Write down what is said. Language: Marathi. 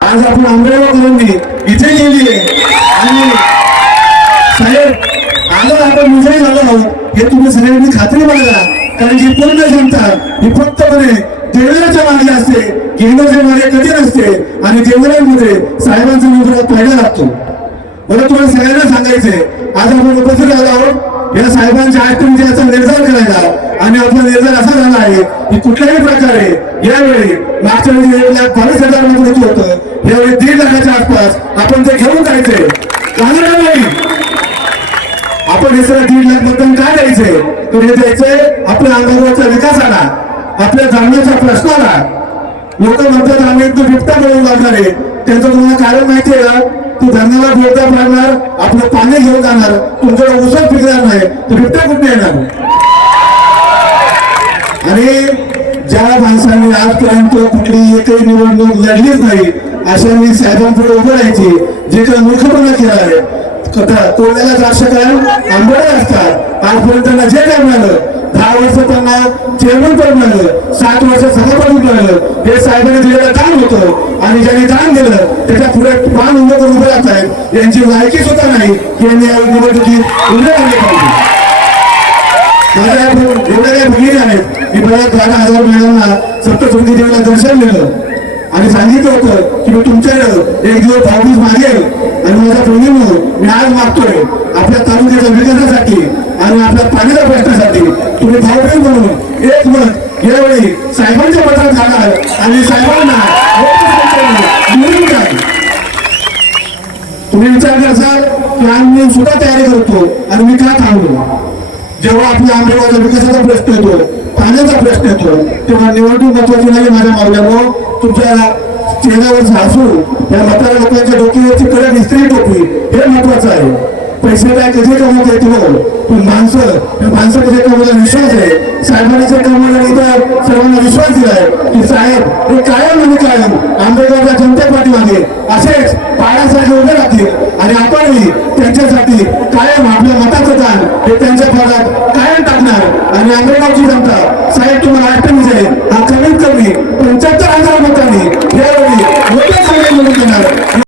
आज आपण आंबेगाव कॉलनी इथे गेली आणि साहेब आज आपण विजयी झालो आहोत. हे तुम्ही सगळ्यांनी खात्री बाळगा कारण ही पूर्ण जनता ही फक्तपणे देवेंद्राच्या मागे असते केंद्राच्या मागे कधी नसते आणि देवेंद्रांमध्ये साहेबांचा निर्धार पहिला लागतो. मला तुम्हाला सगळ्यांना सांगायचंय आज आपण उपस्थित आलो आहोत. या साहेबांच्या आठवणीचा निर्धार करायला आणि आपला निर्धार असा झाला आहे की कुठल्याही प्रकारे यावेळी मागच्या वेळी एक लाख बावीस हजारमध्ये होतं यावेळी दीड लाखाच्या आसपास आपण ते घेऊन जायचंय. जाणार नाही आपण हे सगळं दीड लाख मतदान काय द्यायचंय? तर हे द्यायचंय आपल्या अंगावरच्या विकासाला. आपल्या जाणण्याच्या प्रश्नाला लोक म्हणतात आम्ही एकदम बिबटा मिळवून लागणार आहे. त्यांचं तुम्हाला कारण माहितीये का? तू धरणाला बिबटा पाडणार आपलं पाणी घेऊन जाणार तुमच्याकडे उसळ पिकणार नाही तर बिबटा कुठे येणार? आणि ज्या माणसांनी आजपर्यंत कुठली एकही निवडणूक लढलीच नाही अशा मी साहेबांपुढे उभं राहायची जे काही मूर्खपणा केला आहे. कथा कोणाला द्राक्ष काय आंबोळे असतात. आजपर्यंत जे काय मिळालं दहा वर्ष त्यांना चेअरमन पद मिळालं सात वर्ष सभापती मिळालं हे साहेबांनी दिलेलं दान होतं आणि ज्यांनी दान दिलं त्याच्या पुढे मान उभं करून उभे राहत आहेत. यांची लायकी सुद्धा नाही की यांनी या निवडणुकीत उभे राहिले पाहिजे. माझ्या एवढ्या काही भगिनी आहेत मी बऱ्याच दहा हजार महिलांना सप्तशृंगी देवाला दर्शन दिलं. आणि सांगितलं होतं की मी तुमच्याकडे एक दिवस भाऊबीज मागेल आणि माझ्या बहिणीनं मी आज मागतोय. आपल्या तालुक्याच्या विकासासाठी आणि आपल्या पाण्याच्या प्रश्नासाठी तुम्ही भाऊबीज म्हणून. एक मत यावेळी साहेबांच्या पत्रात जाणार आणि साहेबांना निवडून तुम्ही विचार करसाल की आम्ही सुद्धा तयारी करतो आणि मी का थांबलो? जेव्हा आपल्या आंबेगावच्या विकासाचा प्रश्न येतो पाण्याचा प्रश्न येतो तेव्हा निवडणूक महत्वाची नाही माझ्या मावल्यानं तुमच्या चेहऱ्यावर हसू या म्हाताऱ्या लोकांच्या डोक्यावरची कडक इस्त्री टोपी हे महत्वाचं आहे. पैसे काय कसे कमवता येतो हो? पण माणसं या माणसाच्या कामाला विश्वास आहे. साहेबांच्या कामाला इथं सर्वांना विश्वास दिलाय की साहेब हे कायम म्हणजे कायम आंबेडकरच्या जनता पाठीमागे असेच पायासाठी उभे राहतील. आणि आपणही त्यांच्यासाठी कायम आपल्या मताचं दान हे त्यांच्या फळात कायम टाकणार. आणि आंबेडकरची जनता